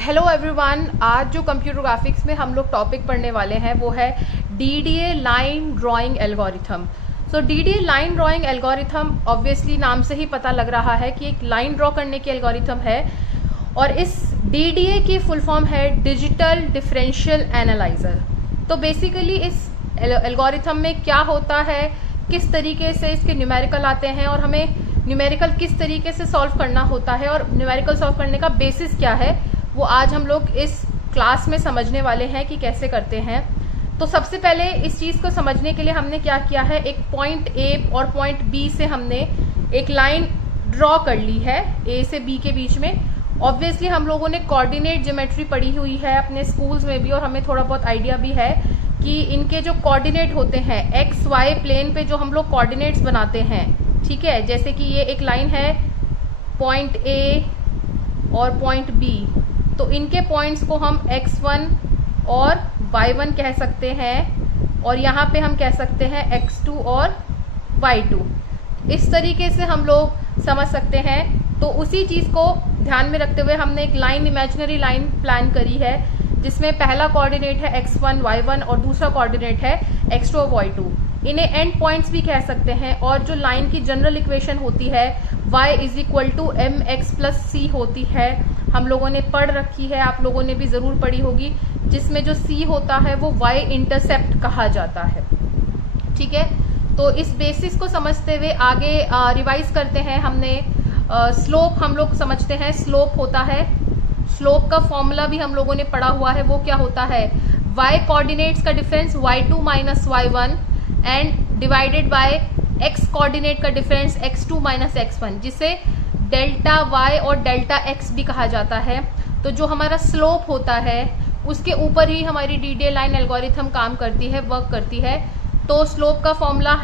Hello everyone, आज जो computer graphics में हम लोग टॉपिक पढ़ने वाले हैं वो है DDA line drawing algorithm. So DDA line drawing algorithm obviously नाम से ही पता लग रहा है कि एक लाइन ड्रॉ करने की एल्गोरिथम है और इस डीडीए की फुल फॉर्म है डिजिटल डिफरेंशियल एनालाइजर। तो बेसिकली इस एल्गोरिथम में क्या होता है, किस तरीके से इसके न्यूमेरिकल आते हैं और हमें न्यूमेरिकल किस तरीके से सॉल्व करना होता है और न्यूमेरिकल सॉल्व करने का बेसिस क्या है, वो आज हम लोग इस क्लास में समझने वाले हैं कि कैसे करते हैं। तो सबसे पहले इस चीज़ को समझने के लिए हमने क्या किया है, एक पॉइंट ए और पॉइंट बी से हमने एक लाइन ड्रॉ कर ली है, ए से बी के बीच में। ऑब्वियसली हम लोगों ने कोऑर्डिनेट ज्योमेट्री पढ़ी हुई है अपने स्कूल्स में भी और हमें थोड़ा बहुत आइडिया भी है कि इनके जो कोऑर्डिनेट होते हैं एक्स वाई प्लेन पे जो हम लोग कोऑर्डिनेट्स बनाते हैं, ठीक है। जैसे कि ये एक लाइन है पॉइंट ए और पॉइंट बी, तो इनके पॉइंट्स को हम x1 और y1 कह सकते हैं और यहाँ पे हम कह सकते हैं x2 और y2। इस तरीके से हम लोग समझ सकते हैं। तो उसी चीज़ को ध्यान में रखते हुए हमने एक लाइन, इमेजिनरी लाइन प्लान करी है जिसमें पहला कोऑर्डिनेट है x1 y1 और दूसरा कोऑर्डिनेट है x2 और y2। इन्हें एंड पॉइंट्स भी कह सकते हैं। और जो लाइन की जनरल इक्वेशन होती है y = mx+c होती है, हम लोगों ने पढ़ रखी है, आप लोगों ने भी ज़रूर पढ़ी होगी, जिसमें जो c होता है वो y इंटरसेप्ट कहा जाता है, ठीक है। तो इस बेसिस को समझते हुए आगे रिवाइज करते हैं। हमने स्लोप हम लोग समझते हैं, स्लोप होता है, स्लोप का फॉर्मूला भी हम लोगों ने पढ़ा हुआ है। वो क्या होता है, y कोऑर्डिनेट्स का difference y2 - y1 and divided by x coordinate का डिफरेंस x2 - x1, जिसे डेल्टा y और डेल्टा x भी कहा जाता है। तो जो हमारा स्लोप होता है उसके ऊपर ही हमारी डीडीए लाइन एल्गोरिथम काम करती है, वर्क करती है। तो स्लोप का formula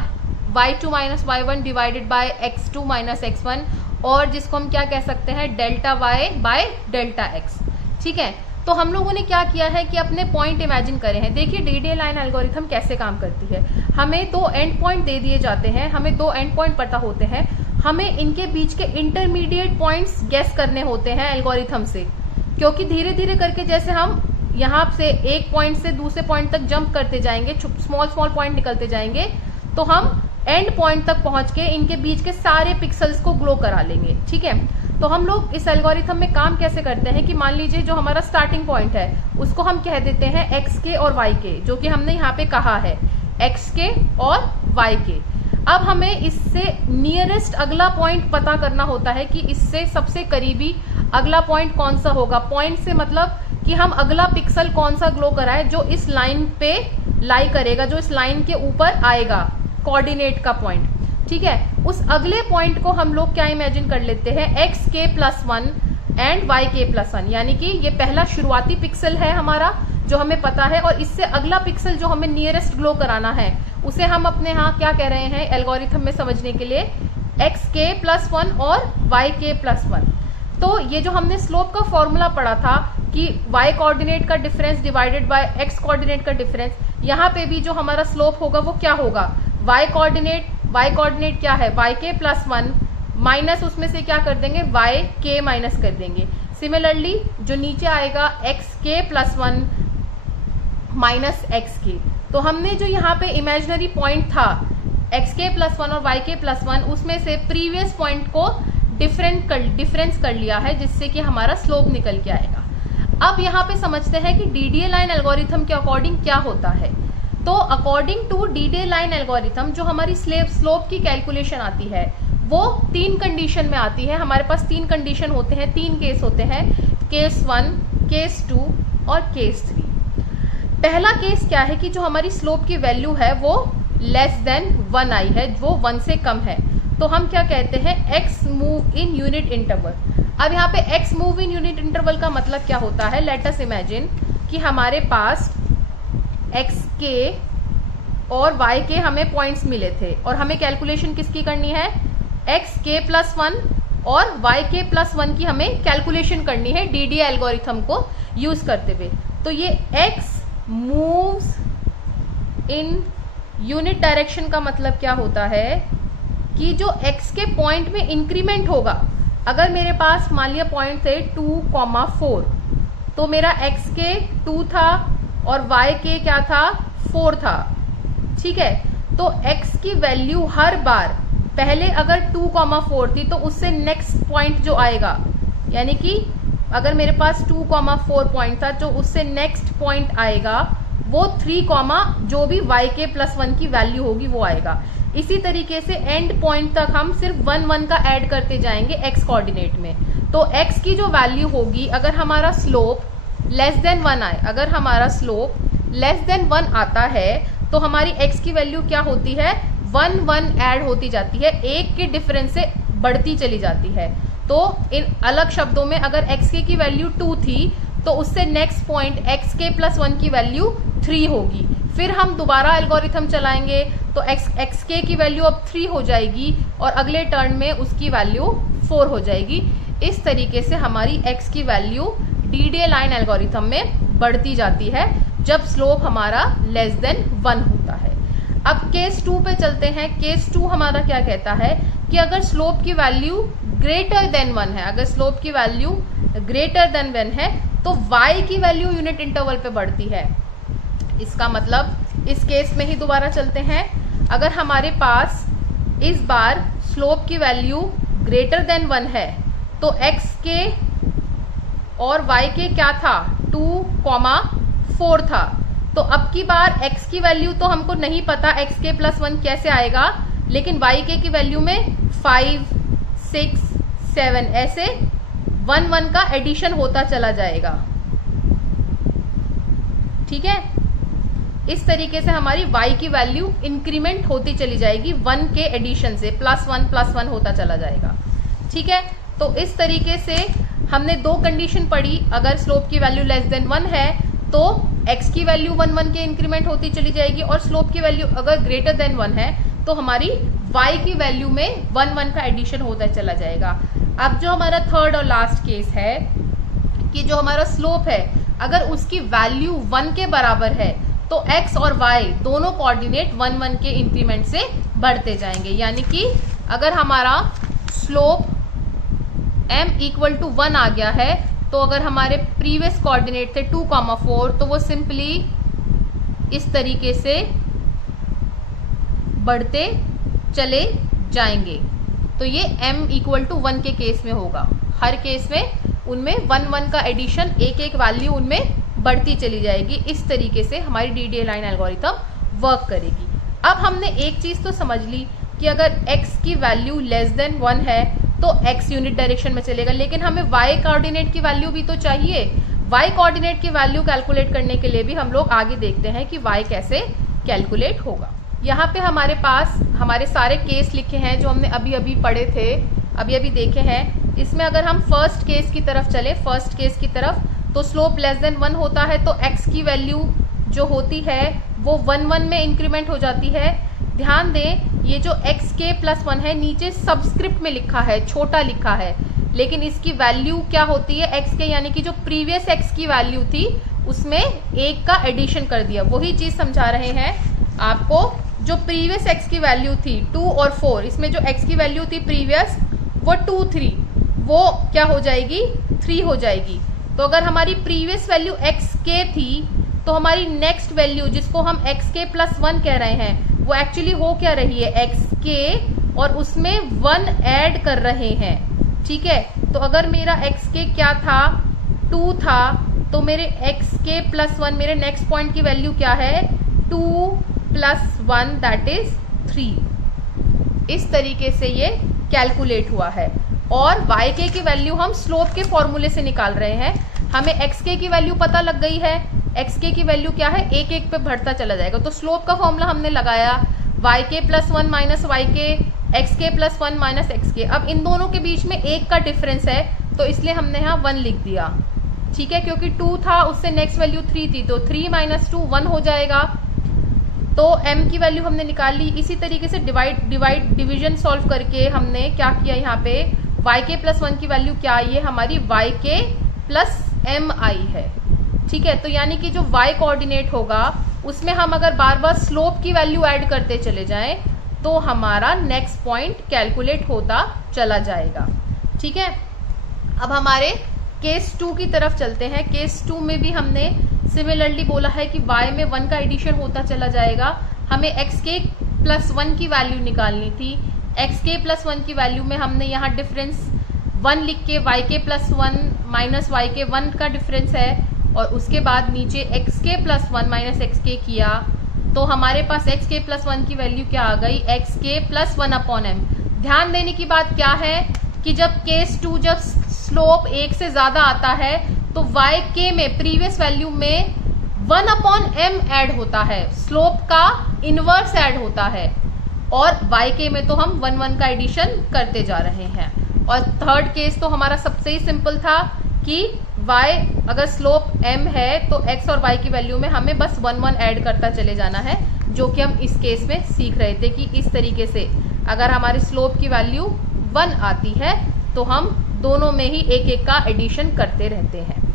y2 - y1 divided by x2 - x1, और जिसको हम क्या कह सकते हैं, delta y by delta x, ठीक है। तो हम लोगों ने क्या किया है कि अपने पॉइंट इमेजिन करे हैं। देखिए डीडीए लाइन एल्गोरिथम कैसे काम करती है। हमें दो एंड पॉइंट दे दिए जाते हैं, हमें दो एंड पॉइंट पता होते हैं, हमें इनके बीच के इंटरमीडिएट पॉइंट्स गेस करने होते हैं एल्गोरिथम से, क्योंकि धीरे धीरे करके जैसे हम यहाँ से एक पॉइंट से दूसरे पॉइंट तक जंप करते जाएंगे, स्मॉल स्मॉल पॉइंट निकलते जाएंगे, तो हम एंड पॉइंट तक पहुंच के इनके बीच के सारे पिक्सल्स को ग्लो करा लेंगे, ठीक है। तो हम लोग इस एल्गोरिथम में काम कैसे करते हैं कि मान लीजिए जो हमारा स्टार्टिंग पॉइंट है उसको हम कह देते हैं एक्स के और वाई के, जो कि हमने यहाँ पे कहा है एक्स के और वाई के। अब हमें इससे नियरेस्ट अगला पॉइंट पता करना होता है कि इससे सबसे करीबी अगला पॉइंट कौन सा होगा। पॉइंट से मतलब कि हम अगला पिक्सल कौन सा ग्लो कराए जो इस लाइन पे लाई करेगा, जो इस लाइन के ऊपर आएगा, कोऑर्डिनेट का पॉइंट, ठीक है। उस अगले पॉइंट को हम लोग क्या इमेजिन कर लेते हैं, xk+1 एंड yk+1, यानी कि ये पहला शुरुआती पिक्सल है हमारा जो हमें पता है, और इससे अगला पिक्सल जो हमें नियरेस्ट ग्लो कराना है उसे हम अपने यहाँ क्या कह रहे हैं एल्गोरिथम में समझने के लिए, xk+1 और yk+1। तो ये जो हमने स्लोप का फॉर्मूला पढ़ा था कि y कोऑर्डिनेट का difference divided by x coordinate का डिफरेंस, यहाँ पे भी जो हमारा स्लोप होगा वो क्या होगा, y कोऑर्डिनेट क्या है, yk+1 माइनस उसमें से क्या कर देंगे, yk माइनस कर देंगे। सिमिलरली जो नीचे आएगा xk+1 माइनस xk। तो हमने जो यहाँ पे इमेजिनरी पॉइंट था xk+1 और yk+1, उसमें से प्रीवियस पॉइंट को डिफरेंस कर लिया है, जिससे कि हमारा स्लोप निकल के आएगा। अब यहाँ पे समझते हैं कि डीडीए लाइन एल्गोरिथम के अकॉर्डिंग क्या होता है। तो according to DDA line algorithm जो हमारी स्लोप की कैलकुलेशन आती है वो तीन कंडीशन में आती है। हमारे पास तीन कंडीशन होते हैं, तीन केस होते हैं, केस 1, केस 2 और केस 3। पहला केस क्या है कि जो हमारी स्लोप की वैल्यू है वो <1 आई है, वो 1 से कम है, तो हम क्या कहते हैं, x move in unit interval. अब यहाँ पे x move in unit interval का मतलब क्या होता है, लेट अस इमेजिन कि हमारे पास xk और yk हमें पॉइंट्स मिले थे और हमें कैलकुलेशन किसकी करनी है, xk+1 और yk+1 की हमें कैलकुलेशन करनी है डीडीए एल्गोरिथम को यूज करते हुए। तो ये x moves in unit direction का मतलब क्या होता है कि जो x के पॉइंट में इंक्रीमेंट होगा, अगर मेरे पास मान लिया पॉइंट थे 2, 4, तो मेरा एक्स के 2 था और वाई के क्या था 4 था। ठीक है, तो x की वैल्यू हर बार पहले अगर 2,4 थी तो उससे नेक्स्ट पॉइंट जो आएगा, यानी कि अगर मेरे पास 2,4 पॉइंट था जो उससे नेक्स्ट पॉइंट आएगा वो 3, जो भी yk+1 की वैल्यू होगी वो आएगा। इसी तरीके से एंड पॉइंट तक हम सिर्फ 1 का ऐड करते जाएंगे x कोऑर्डिनेट में। तो x की जो वैल्यू होगी, अगर हमारा स्लोप लेस देन 1 आए, अगर हमारा स्लोप लेस देन 1 आता है तो हमारी x की वैल्यू क्या होती है 1 ऐड होती जाती है, 1 के डिफरेंस से बढ़ती चली जाती है। तो इन अलग शब्दों में अगर xk की वैल्यू 2 थी तो उससे नेक्स्ट पॉइंट xk+1 की वैल्यू 3 होगी। फिर हम दोबारा एल्गोरिथम चलाएंगे तो xk की वैल्यू अब 3 हो जाएगी और अगले टर्न में उसकी वैल्यू 4 हो जाएगी। इस तरीके से हमारी x की वैल्यू DDA लाइन एल्गोरिथम में बढ़ती जाती है जब स्लोप हमारा लेस देन 1 होता है। अब केस 2 पे चलते हैं। केस 2 हमारा क्या कहता है कि अगर स्लोप की वैल्यू ग्रेटर देन 1 है, अगर स्लोप की वैल्यू ग्रेटर देन 1 है तो y की वैल्यू यूनिट इंटरवल पे बढ़ती है। इसका मतलब इस केस में ही दोबारा चलते हैं। अगर हमारे पास इस बार स्लोप की वैल्यू ग्रेटर देन 1 है तो x के और y के क्या था 2,4 था। तो अब की बार x की वैल्यू तो हमको नहीं पता xk+1 कैसे आएगा, लेकिन yk की वैल्यू में 5, 6, 7 ऐसे 1 का एडिशन होता चला जाएगा। ठीक है, इस तरीके से हमारी y की वैल्यू इंक्रीमेंट होती चली जाएगी 1 के एडिशन से, +1 होता चला जाएगा। ठीक है, तो इस तरीके से हमने 2 कंडीशन पढ़ी। अगर स्लोप की वैल्यू लेस देन 1 है तो x की वैल्यू 1 के इंक्रीमेंट होती चली जाएगी, और स्लोप की वैल्यू अगर ग्रेटर देन 1 है तो हमारी y की वैल्यू में 1 का एडिशन होता चला जाएगा। अब जो हमारा थर्ड और लास्ट केस है कि जो हमारा स्लोप है अगर उसकी वैल्यू 1 के बराबर है तो x और y दोनों कोऑर्डिनेट 1 के इंक्रीमेंट से बढ़ते जाएंगे। यानी कि अगर हमारा स्लोप m = 1 आ गया है तो अगर हमारे प्रीवियस कोऑर्डिनेट थे 2,4 तो वो सिंपली इस तरीके से बढ़ते चले जाएंगे। तो ये m = 1 के केस में होगा। हर केस में उनमें 1 का एडिशन, एक वैल्यू उनमें बढ़ती चली जाएगी। इस तरीके से हमारी DDA लाइन एल्गोरिथम वर्क करेगी। अब हमने एक चीज तो समझ ली कि अगर x की वैल्यू लेस देन 1 है तो x यूनिट डायरेक्शन में चलेगा, लेकिन हमें y कोऑर्डिनेट की वैल्यू भी तो चाहिए। y कोऑर्डिनेट की वैल्यू कैलकुलेट करने के लिए भी हम लोग आगे देखते हैं कि y कैसे कैलकुलेट होगा। यहाँ पे हमारे पास हमारे सारे केस लिखे हैं जो हमने अभी अभी पढ़े थे, अभी अभी देखे हैं। इसमें अगर हम फर्स्ट केस की तरफ चले, फर्स्ट केस की तरफ, तो स्लोप लेस देन 1 होता है तो x की वैल्यू जो होती है वो 1 में इंक्रीमेंट हो जाती है। ध्यान दें, ये जो xk+1 है नीचे सबस्क्रिप्ट में लिखा है, छोटा लिखा है, लेकिन इसकी वैल्यू क्या होती है xk, यानी कि जो प्रीवियस x की वैल्यू थी उसमें 1 का एडिशन कर दिया। वही चीज समझा रहे हैं आपको। जो प्रीवियस x की वैल्यू थी 2 और 4, इसमें जो x की वैल्यू थी प्रीवियस वो 2, 3, वो क्या हो जाएगी 3 हो जाएगी। तो अगर हमारी प्रीवियस वैल्यू xk थी तो हमारी नेक्स्ट वैल्यू जिसको हम xk+1 कह रहे हैं वो एक्चुअली हो क्या रही है xk, और उसमें 1 ऐड कर रहे हैं। ठीक है, तो अगर मेरा xk क्या था 2 था तो मेरे xk+1 मेरे नेक्स्ट पॉइंट की वैल्यू क्या है 2+1 दैट इज 3। इस तरीके से ये कैलकुलेट हुआ है। और yk की वैल्यू हम स्लोप के फॉर्मूले से निकाल रहे हैं। हमें xk की वैल्यू पता लग गई है, xk की वैल्यू क्या है 1 पे बढ़ता चला जाएगा। तो स्लोप का फॉर्मूला हमने लगाया yk+1 minus yk, xk+1 minus xk। अब इन दोनों के बीच में 1 का डिफरेंस है तो इसलिए हमने यहाँ 1 लिख दिया। ठीक है, क्योंकि 2 था उससे नेक्स्ट वैल्यू 3 थी तो 3 - 2 1 हो जाएगा। तो m की वैल्यू हमने निकाल ली। इसी तरीके से डिवीजन सॉल्व करके हमने क्या किया, यहाँ पे yk+1 की वैल्यू क्या आई है हमारी yk+mi है। ठीक है, तो यानी कि जो y कोऑर्डिनेट होगा उसमें हम अगर बार बार स्लोप की वैल्यू ऐड करते चले जाएं तो हमारा नेक्स्ट पॉइंट कैलकुलेट होता चला जाएगा। ठीक है, अब हमारे केस 2 की तरफ चलते हैं। केस 2 में भी हमने सिमिलरली बोला है कि y में 1 का एडिशन होता चला जाएगा। हमें xk प्लस 1 की वैल्यू निकालनी थी। xk प्लस 1 की वैल्यू में हमने यहाँ डिफरेंस 1 लिख के yk प्लस 1 माइनस yk 1 का डिफरेंस है, और उसके बाद नीचे xk प्लस 1 माइनस xk किया तो हमारे पास xk प्लस 1 की वैल्यू क्या आ गई, xk प्लस 1 अपॉन m। ध्यान देने की बात क्या है कि जब केस 2 जब स्लोप 1 से ज़्यादा आता है तो yk में प्रीवियस वैल्यू में 1 अपॉन m ऐड होता है, स्लोप का इनवर्स ऐड होता है, और yk में तो हम 1 1 का एडिशन करते जा रहे हैं। और थर्ड केस तो हमारा सबसे ही सिंपल था कि y अगर स्लोप m है तो x और y की वैल्यू में हमें बस 1 1 ऐड करता चले जाना है, जो कि हम इस केस में सीख रहे थे कि इस तरीके से अगर हमारी स्लोप की वैल्यू 1 आती है तो हम दोनों में ही एक एक का एडिशन करते रहते हैं।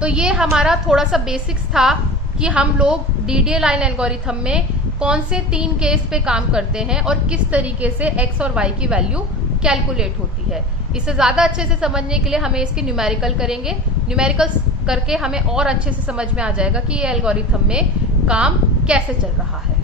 तो ये हमारा थोड़ा सा बेसिक्स था कि हम लोग DDA लाइन एल्गोरिथम में कौन से 3 केस पे काम करते हैं और किस तरीके से x और y की वैल्यू कैलकुलेट होती है। इसे ज़्यादा अच्छे से समझने के लिए हमें इसके न्यूमेरिकल करेंगे। न्यूमेरिकल्स करके हमें और अच्छे से समझ में आ जाएगा कि ये एल्गोरिथम में काम कैसे चल रहा है।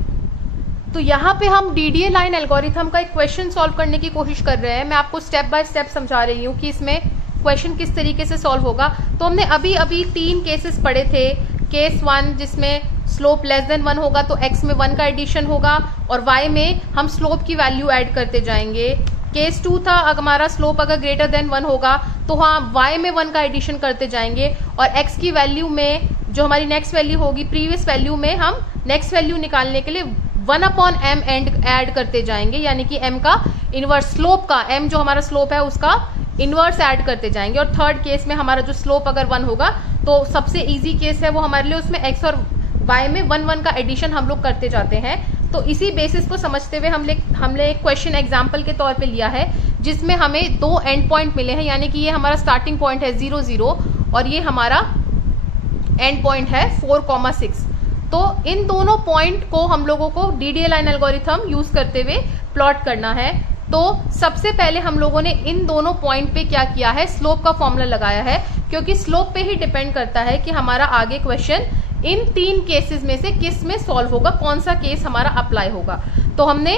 तो यहाँ पे हम DDA लाइन एल्गोरिथम का एक क्वेश्चन सॉल्व करने की कोशिश कर रहे हैं। मैं आपको स्टेप बाय स्टेप समझा रही हूँ कि इसमें क्वेश्चन किस तरीके से सॉल्व होगा। तो हमने अभी 3 केसेस पढ़े थे। केस 1 जिसमें स्लोप लेस देन 1 होगा तो x में 1 का एडिशन होगा और y में हम स्लोप की वैल्यू ऐड करते जाएंगे। केस 2 था हमारा स्लोप अगर ग्रेटर देन 1 होगा तो हाँ y में 1 का एडिशन करते जाएंगे, और x की वैल्यू में जो हमारी नेक्स्ट वैल्यू होगी प्रीवियस वैल्यू में हम नेक्स्ट वैल्यू निकालने के लिए 1 अपॉन m ऐड करते जाएंगे, यानी कि m का इनवर्स स्लोप का m जो हमारा स्लोप है उसका इनवर्स ऐड करते जाएंगे। और थर्ड केस में हमारा जो स्लोप अगर 1 होगा तो सबसे इजी केस है वो हमारे लिए, उसमें x और y में 1 1 का एडिशन हम लोग करते जाते हैं। तो इसी बेसिस को समझते हुए हमने एक क्वेश्चन एग्जाम्पल के तौर पे लिया है जिसमें हमें 2 एंड पॉइंट मिले हैं, यानी कि ये हमारा स्टार्टिंग पॉइंट है 0 0 और ये हमारा एंड पॉइंट है 4 6। तो इन दोनों पॉइंट को हम लोगों को DDA लाइन एल्गोरिथम यूज करते हुए प्लॉट करना है। तो सबसे पहले हम लोगों ने इन दोनों पॉइंट पे क्या किया है, स्लोप का फॉर्मूला लगाया है, क्योंकि स्लोप पे ही डिपेंड करता है कि हमारा आगे क्वेश्चन इन 3 केसेस में से किस में सॉल्व होगा, कौन सा केस हमारा अप्लाई होगा। तो हमने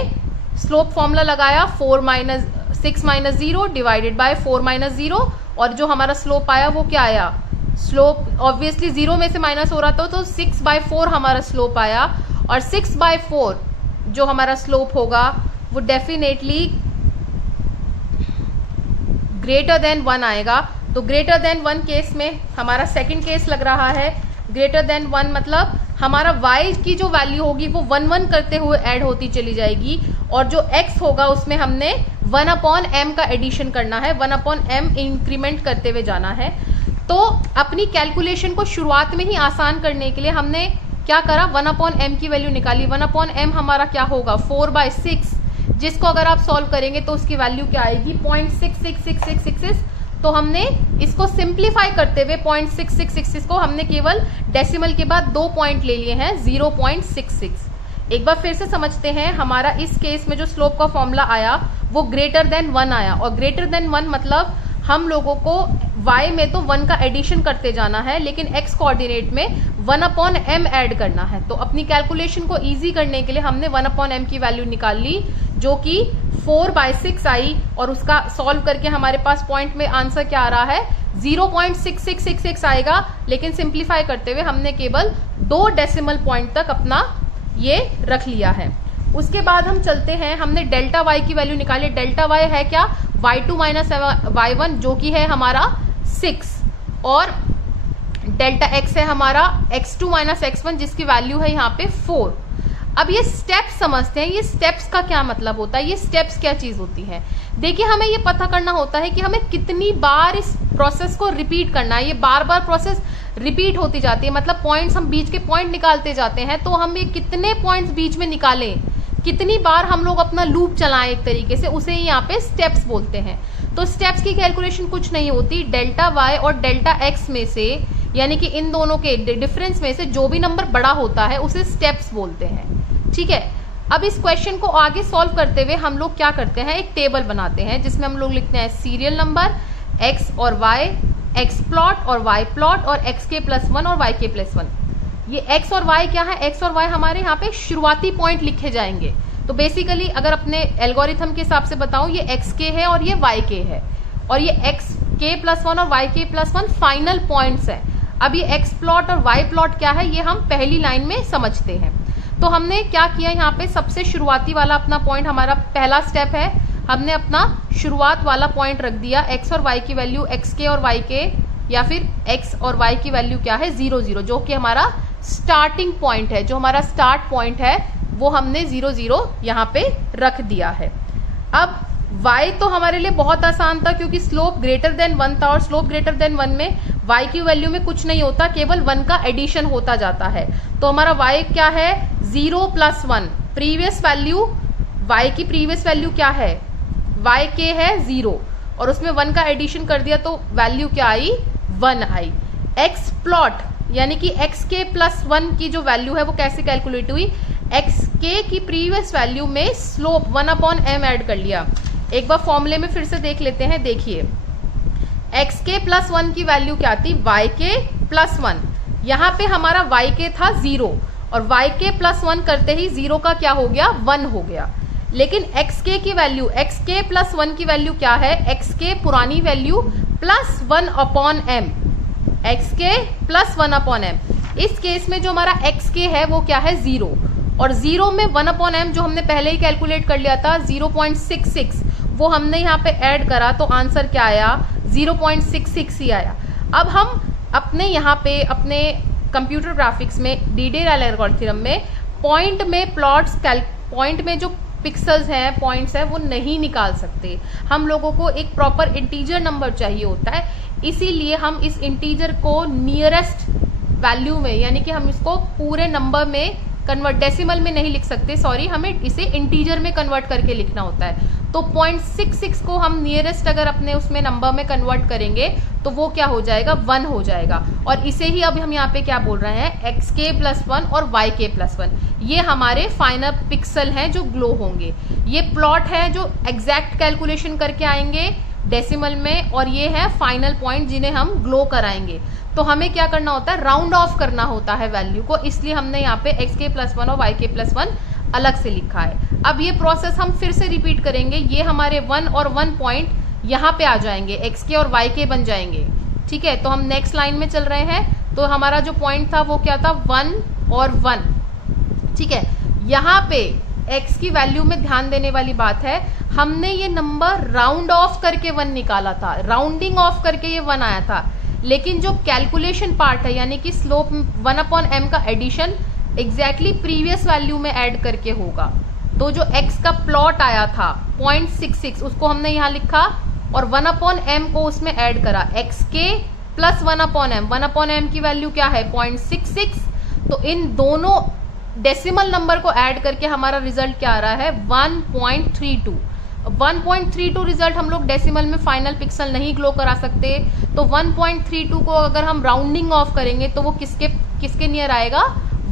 स्लोप फॉर्मूला लगाया 6 - 0 डिवाइडेड बाय 4 - 0, और जो हमारा स्लोप आया वो क्या आया, स्लोप ऑब्वियसली 0 में से माइनस हो रहा था तो 6/4 हमारा स्लोप आया, और 6/4 जो हमारा स्लोप होगा वो डेफिनेटली ग्रेटर देन 1 आएगा। तो ग्रेटर देन 1 केस में हमारा सेकंड केस लग रहा है। ग्रेटर देन 1 मतलब हमारा y की जो वैल्यू होगी वो 1 1 करते हुए ऐड होती चली जाएगी, और जो x होगा उसमें हमने 1 अपॉन m का एडिशन करना है, 1 अपॉन m इंक्रीमेंट करते हुए जाना है। तो अपनी कैलकुलेशन को शुरुआत में ही आसान करने के लिए हमने क्या करा, 1 अपॉन m की वैल्यू निकाली। 1 अपॉन m हमारा क्या होगा 4/6, जिसको अगर आप सॉल्व करेंगे तो उसकी वैल्यू क्या आएगी 0.666666। तो हमने इसको सिंप्लीफाई करते हुए 0.6666 को हमने केवल डेसिमल के बाद 2 पॉइंट ले लिए हैं 0.66। एक बार फिर से समझते हैं, हमारा इस केस में जो स्लोप का फॉर्मूला आया वो ग्रेटर देन 1 आया, और ग्रेटर देन 1 मतलब हम लोगों को y में तो 1 का एडिशन करते जाना है, लेकिन x कोऑर्डिनेट में 1 अपॉन m ऐड करना है। तो अपनी कैलकुलेशन को इजी करने के लिए हमने 1 अपॉन m की वैल्यू निकाल ली, जो कि 4/6 आई, और उसका सॉल्व करके हमारे पास पॉइंट में आंसर क्या आ रहा है 0.6666 आएगा, लेकिन सिंप्लीफाई करते हुए हमने केवल 2 डेसिमल पॉइंट तक अपना ये रख लिया है। उसके बाद हम चलते हैं, हमने डेल्टा y की वैल्यू निकाली। डेल्टा y है क्या, y2 माइनस y1 जो कि है हमारा 6, और डेल्टा x है हमारा x2 माइनस x1 जिसकी वैल्यू है यहाँ पे 4। अब ये स्टेप्स समझते हैं, ये स्टेप्स का क्या मतलब होता है, ये स्टेप्स क्या चीज होती है। देखिए, हमें ये पता करना होता है कि हमें कितनी बार इस प्रोसेस को रिपीट करना है। ये बार बार प्रोसेस रिपीट होती जाती है, मतलब पॉइंट्स हम बीच के पॉइंट निकालते जाते हैं, तो हम ये कितने पॉइंट्स बीच में निकालें, कितनी बार हम लोग अपना लूप चलाएं एक तरीके से, उसे यहाँ पे स्टेप्स बोलते हैं। तो स्टेप्स की कैलकुलेशन कुछ नहीं होती, डेल्टा y और डेल्टा x में से, यानी कि इन दोनों के डिफरेंस में से जो भी नंबर बड़ा होता है उसे स्टेप्स बोलते हैं। ठीक है, अब इस क्वेश्चन को आगे सॉल्व करते हुए हम लोग क्या करते हैं, एक टेबल बनाते हैं जिसमें हम लोग लिखते हैं सीरियल नंबर x और y एक्स प्लॉट और वाई प्लॉट और एक्स के प्लस 1 और वाई के प्लस 1। ये एक्स और वाई क्या है, एक्स और वाई हमारे यहाँ पे शुरुआती पॉइंट लिखे जाएंगे। तो बेसिकली अगर अपने एल्गोरिथम के हिसाब से बताऊं, ये एक्स के है और ये वाई के है, और ये एक्स के प्लस 1 और वाई के प्लस 1 फाइनल पॉइंट्स है। अब ये एक्स प्लॉट और वाई प्लॉट क्या है, ये हम पहली लाइन में समझते हैं। तो हमने क्या किया यहाँ पे, सबसे शुरुआती वाला अपना पॉइंट, हमारा पहला स्टेप है, हमने अपना शुरुआत वाला पॉइंट रख दिया, एक्स और वाई की वैल्यू एक्स के और वाई के, या फिर एक्स और वाई की वैल्यू क्या है 0 0, जो कि हमारा स्टार्टिंग पॉइंट है, जो हमारा स्टार्ट पॉइंट है वो हमने 0 0 यहाँ पे रख दिया है। अब y तो हमारे लिए बहुत आसान था, क्योंकि स्लोप ग्रेटर देन 1 था, और स्लोप ग्रेटर देन 1 में y की वैल्यू में कुछ नहीं होता, केवल 1 का एडिशन होता जाता है। तो हमारा y क्या है 0 + 1, प्रीवियस वैल्यू y की प्रीवियस वैल्यू क्या है, y के है 0, और उसमें 1 का एडिशन कर दिया तो वैल्यू क्या आई 1 आई। x प्लॉट यानी कि एक्स के प्लस 1 की जो वैल्यू है वो कैसे कैलकुलेट हुई, एक्स के की प्रीवियस वैल्यू में स्लोप 1/m ऐड कर लिया। एक बार फॉर्मूले में फिर से देख लेते हैं, देखिए एक्स के प्लस 1 की वैल्यू क्या थी, वाई के प्लस 1, यहाँ पे हमारा वाई के था 0, और वाई के प्लस 1 करते ही 0 का क्या हो गया 1 हो गया। लेकिन एक्स के की वैल्यू, एक्स के प्लस 1 की वैल्यू क्या है, एक्स के पुरानी वैल्यू प्लस 1/m, एक्स के प्लस 1/m। इस केस में जो हमारा एक्स के है वो क्या है 0, और 0 में 1/m जो हमने पहले ही कैलकुलेट कर लिया था 0.66, वो हमने यहाँ पे ऐड करा तो आंसर क्या आया 0.66 ही आया। अब हम अपने यहाँ पे अपने कंप्यूटर ग्राफिक्स में DDL एल्गोरिथम में पॉइंट में प्लॉट्स, पॉइंट में जो पिक्सल्स हैं, पॉइंट्स हैं, वो नहीं निकाल सकते। हम लोगों को एक प्रॉपर इंटीजर नंबर चाहिए होता है, इसीलिए हम इस इंटीजर को नियरेस्ट वैल्यू में, यानी कि हम इसको पूरे नंबर में कन्वर्ट, डेसिमल में नहीं लिख सकते, सॉरी, हमें इसे इंटीजर में कन्वर्ट करके लिखना होता है। तो 0.66 को हम नियरेस्ट अगर अपने उसमें नंबर में कन्वर्ट करेंगे तो वो क्या हो जाएगा 1 हो जाएगा। और इसे ही अब हम यहाँ पे क्या बोल रहे हैं, एक्स के प्लस 1 और वाई के प्लस 1, ये हमारे फाइनल पिक्सल हैं जो ग्लो होंगे। ये प्लॉट है जो एग्जैक्ट कैलकुलेशन करके आएंगे डेसिमल में, और ये है फाइनल पॉइंट जिन्हें हम ग्लो कराएंगे। तो हमें क्या करना होता है, राउंड ऑफ करना होता है वैल्यू को, इसलिए हमने यहाँ पे एक्स के प्लस 1 और वाई के प्लस 1 अलग से लिखा है। अब ये प्रोसेस हम फिर से रिपीट करेंगे, ये हमारे 1 और 1 पॉइंट यहाँ पे आ जाएंगे, एक्स के और वाई के बन जाएंगे। ठीक है, तो हम नेक्स्ट लाइन में चल रहे हैं। तो हमारा जो पॉइंट था वो क्या था 1 और 1। ठीक है, यहाँ पे x की वैल्यू में ध्यान देने वाली बात है, हमने ये नंबर राउंड ऑफ करके 1 निकाला था, राउंडिंग ऑफ करके ये 1 आया था। लेकिन जो कैलकुलेशन पार्ट है, यानी कि स्लोप 1/m का एडिशन एग्जैक्टली प्रीवियस वैल्यू में ऐड करके होगा। तो जो x का प्लॉट आया था 0.66, उसको हमने यहाँ लिखा और 1/m को उसमें ऐड करा, एक्स के प्लस 1/m। 1/m की वैल्यू क्या है 0.66, तो इन दोनों डेसिमल नंबर को ऐड करके हमारा रिजल्ट क्या आ रहा है 1.32। 1.32 रिजल्ट हम लोग डेसिमल में फाइनल पिक्सल नहीं ग्लो करा सकते, तो 1.32 को अगर हम राउंडिंग ऑफ करेंगे तो वो किसके नियर आएगा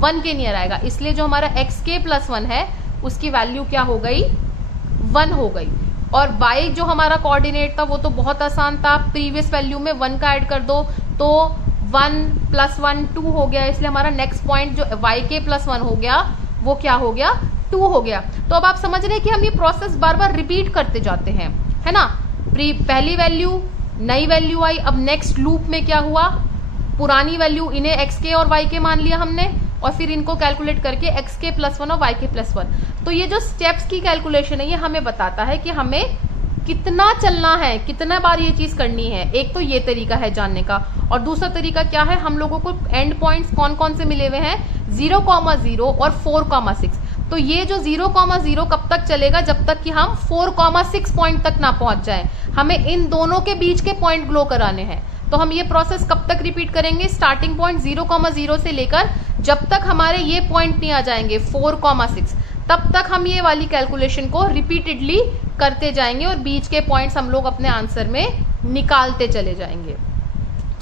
1 के नियर आएगा। इसलिए जो हमारा एक्स के प्लस 1 है उसकी वैल्यू क्या हो गई 1 हो गई। और y जो हमारा कोऑर्डिनेट था वो तो बहुत आसान था, प्रीवियस वैल्यू में 1 का ऐड कर दो तो 1 + 1 2 हो गया, इसलिए हमारा नेक्स्ट पॉइंट जो y के प्लस 1 हो गया वो क्या हो गया 2 हो गया। तो अब आप समझ रहे हैं कि हम ये प्रोसेस बार बार रिपीट करते जाते हैं, है ना। पहली वैल्यू, नई वैल्यू आई, अब नेक्स्ट लूप में क्या हुआ, पुरानी वैल्यू इन्हें एक्स के और वाई के मान लिया हमने, और फिर इनको कैलकुलेट करके एक्स के प्लस 1 और वाई के प्लस 1। तो ये जो स्टेप्स की कैलकुलेशन है ये हमें बताता है कि हमें कितना चलना है, कितना बार ये चीज करनी है। एक तो ये तरीका है जानने का, और दूसरा तरीका क्या है, हम लोगों को एंड पॉइंट्स कौन कौन से मिले हुए हैं 0,0 और 4,6। तो ये जो 0,0 कब तक चलेगा, जब तक कि हम 4,6 पॉइंट तक ना पहुंच जाए। हमें इन दोनों के बीच के पॉइंट ग्लो कराने हैं। तो हम ये प्रोसेस कब तक रिपीट करेंगे, स्टार्टिंग पॉइंट 0,0 से लेकर जब तक हमारे ये पॉइंट नहीं आ जाएंगे 4,6, तब तक हम ये वाली कैलकुलेशन को रिपीटेडली करते जाएंगे और बीच के पॉइंट्स हम लोग अपने आंसर में निकालते चले जाएंगे।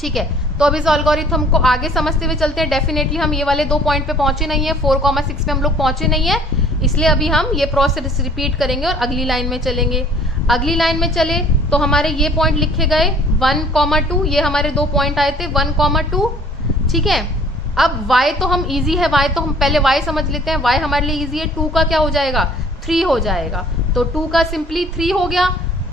ठीक है, तो अब इस एल्गोरिथम को आगे समझते हुए चलते हैं। डेफिनेटली हम ये वाले 2 पॉइंट पे पहुंचे नहीं है, 4,6 पे हम लोग पहुंचे नहीं है, इसलिए अभी हम ये प्रोसेस रिपीट करेंगे और अगली लाइन में चलेंगे। अगली लाइन में चले तो हमारे ये पॉइंट लिखे गए 1,2, ये हमारे 2 पॉइंट आए थे 1,2, ठीक है। अब y तो हम इजी है, y तो हम पहले y समझ लेते हैं, y हमारे लिए इजी है, 2 का क्या हो जाएगा 3 हो जाएगा, तो 2 का सिंपली 3 हो गया।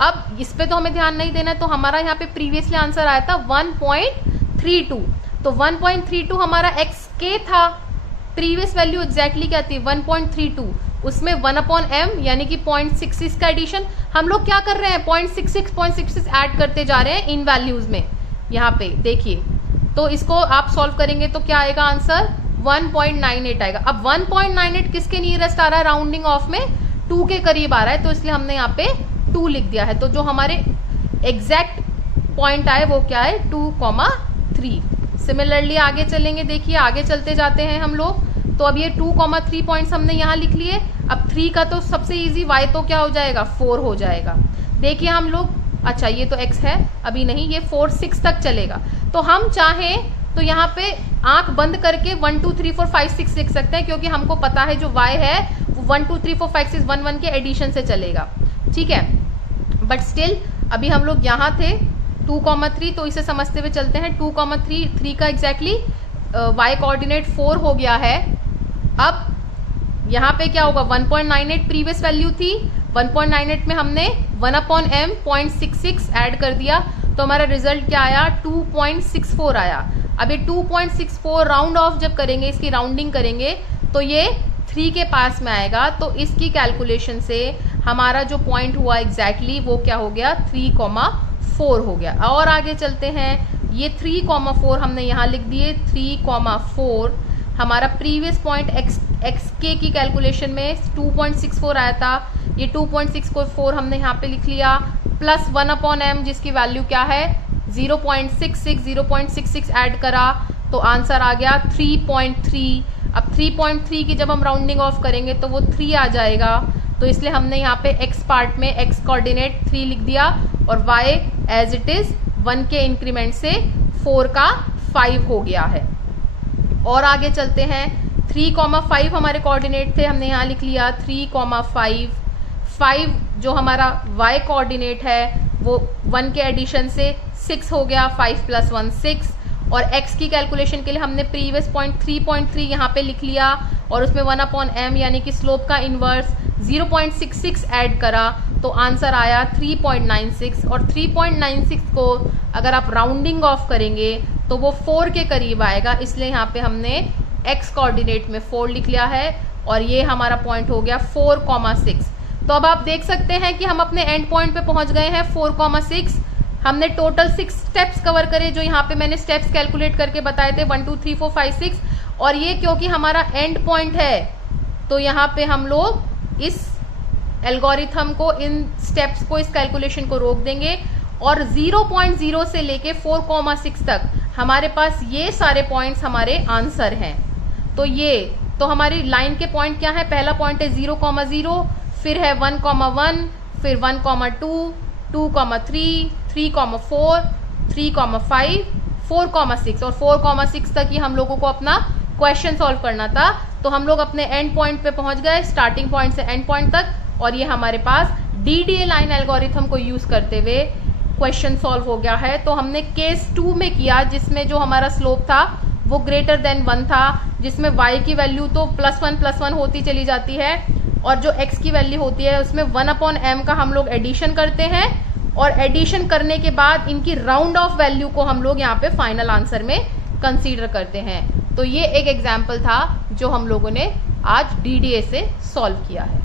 अब इस पे तो हमें ध्यान नहीं देना है, तो हमारा यहाँ पे प्रीवियसली आंसर आया था 1.32, तो 1.32 हमारा xk था, प्रीवियस वैल्यू एग्जैक्टली क्या थी 1.32, उसमें 1/m यानी कि 0.66 का एडिशन। हम लोग क्या कर रहे हैं 0.66 ऐड करते जा रहे हैं इन वैल्यूज में, यहाँ पे देखिए। तो इसको आप सॉल्व करेंगे तो क्या आएगा आंसर 1.98 आएगा। अब 1.98 किसके नियरेस्ट आ रहा है, राउंडिंग ऑफ में 2 के करीब आ रहा है, तो इसलिए हमने यहाँ पे 2 लिख दिया है। तो जो हमारे एग्जैक्ट पॉइंट आए वो क्या है 2,3। सिमिलरली आगे चलेंगे, देखिए आगे चलते जाते हैं हम लोग। तो अब ये 2,3 पॉइंट्स हमने यहाँ लिख लिए। अब 3 का तो सबसे इजी, y तो क्या हो जाएगा 4 हो जाएगा। देखिए हम लोग, अच्छा ये तो x है अभी नहीं, ये 4 6 तक चलेगा। तो हम चाहें तो यहाँ पे आंख बंद करके 1 2 3 4 5 6 लिख सकते हैं, क्योंकि हमको पता है जो y है वो 1 2 3 4 5 6 1 1 के एडिशन से चलेगा, ठीक है। बट स्टिल अभी हम लोग यहाँ थे 2,3, तो इसे समझते हुए चलते हैं। 2,3, 3 का एग्जैक्टली y कोऑर्डिनेट 4 हो गया है। अब यहाँ पे क्या होगा 1.98 प्रीवियस वैल्यू थी, 1.98 में हमने 1/m 0.66 ऐड कर दिया, तो हमारा रिजल्ट क्या आया 2.64 आया। अब ये 2.64 राउंड ऑफ जब करेंगे, इसकी राउंडिंग करेंगे तो ये 3 के पास में आएगा। तो इसकी कैलकुलेशन से हमारा जो पॉइंट हुआ एग्जैक्टली वो क्या हो गया 3,4 हो गया। और आगे चलते हैं, ये 3,4 हमने यहाँ लिख दिए, 3,4 हमारा प्रीवियस पॉइंट xk की कैलकुलेशन में 2.64 आया था, ये 2.64 हमने यहाँ पे लिख लिया, प्लस 1/m जिसकी वैल्यू क्या है 0.66 ऐड करा तो आंसर आ गया 3.3। अब 3.3 की जब हम राउंडिंग ऑफ करेंगे तो वो 3 आ जाएगा, तो इसलिए हमने यहाँ पे x पार्ट में x कोऑर्डिनेट 3 लिख दिया और y एज इट इज 1 के इंक्रीमेंट से 4 का 5 हो गया है। और आगे चलते हैं, 3,5 हमारे कोऑर्डिनेट थे, हमने यहाँ लिख लिया 3,5। 5 जो हमारा y कोऑर्डिनेट है वो 1 के एडिशन से 6 हो गया, 5 + 1 6। और x की कैलकुलेशन के लिए हमने प्रीवियस पॉइंट 3.3 यहाँ पे लिख लिया और उसमें 1/m यानी कि स्लोप का इन्वर्स 0.66 ऐड करा तो आंसर आया 3.96। और 3.96 को अगर आप राउंडिंग ऑफ करेंगे तो वो 4 के करीब आएगा, इसलिए यहाँ पे हमने x कोऑर्डिनेट में 4 लिख लिया है और ये हमारा पॉइंट हो गया 4,6। तो अब आप देख सकते हैं कि हम अपने एंड पॉइंट पे पहुंच गए हैं 4,6। हमने टोटल 6 स्टेप्स कवर करे, जो यहाँ पे मैंने स्टेप्स कैलकुलेट करके बताए थे 1 2 3 4 5 6। और ये क्योंकि हमारा एंड पॉइंट है तो यहाँ पे हम लोग इस एल्गोरिथम को, इन स्टेप्स को, इस कैलकुलेशन को रोक देंगे और 0.0 से लेके 4,6 तक हमारे पास ये सारे पॉइंट्स हमारे आंसर हैं। तो ये तो हमारी लाइन के पॉइंट क्या है, पहला पॉइंट है 0,0, फिर है 1,1, फिर 1,2, 2,3, 3,4, 3,5, 4,6 और 4,6 तक ही हम लोगों को अपना क्वेश्चन सॉल्व करना था। तो हम लोग अपने एंड पॉइंट पे पहुंच गए, स्टार्टिंग पॉइंट से एंड पॉइंट तक, और ये हमारे पास DDA लाइन एल्गोरिथम को यूज करते हुए क्वेश्चन सॉल्व हो गया है। तो हमने केस 2 में किया जिसमें जो हमारा स्लोप था वो ग्रेटर देन 1 था, जिसमें y की वैल्यू तो +1 होती चली जाती है और जो x की वैल्यू होती है उसमें 1/m का हम लोग एडिशन करते हैं और एडिशन करने के बाद इनकी राउंड ऑफ वैल्यू को हम लोग यहाँ पे फाइनल आंसर में कंसीडर करते हैं। तो ये एक एग्जाम्पल था जो हम लोगों ने आज DDA से सॉल्व किया है।